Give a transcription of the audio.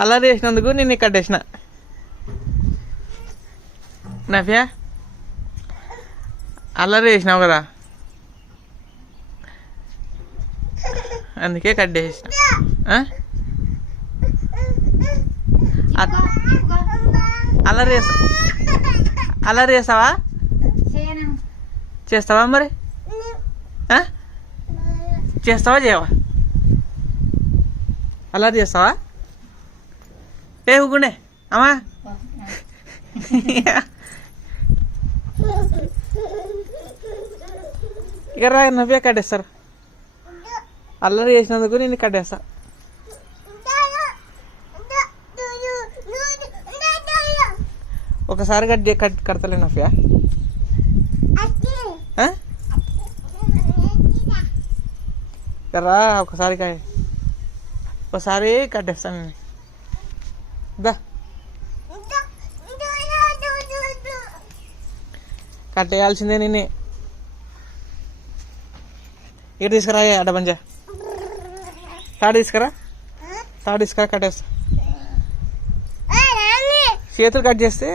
అల్లరి చేసినందుకు నేను ఇక్కడ కట్టేసిన నవ్యా? అల్లరి చేసినావు కదా. అందుకే కట్ చేసిన. అల్లరి చేస్తా అల్లరి చేస్తావా? చేస్తావా మరి? చేస్తావా చేయవా? అల్లరి చేస్తావా? ఏ ఊగుండే అమ్మా ఇక రా నవ్వే కట్టేస్తారు అల్లరి చేసినందుకు నేను కట్టేస్తా ఒకసారి కట్ చే- కట్ కడతలే నవ్యా ఆ? ఇక రా ఒకసారి కా- ఒకసారి కట్టేస్తాను నేను దా కట్టేయాల్సిందే నిన్నే. ఇక్కడ తీసుకురా అడ్డపంజా తాడు తీసుకురా. తాడు తీసుకురా కట్టేస్తా చేతులు కట్ చేస్తే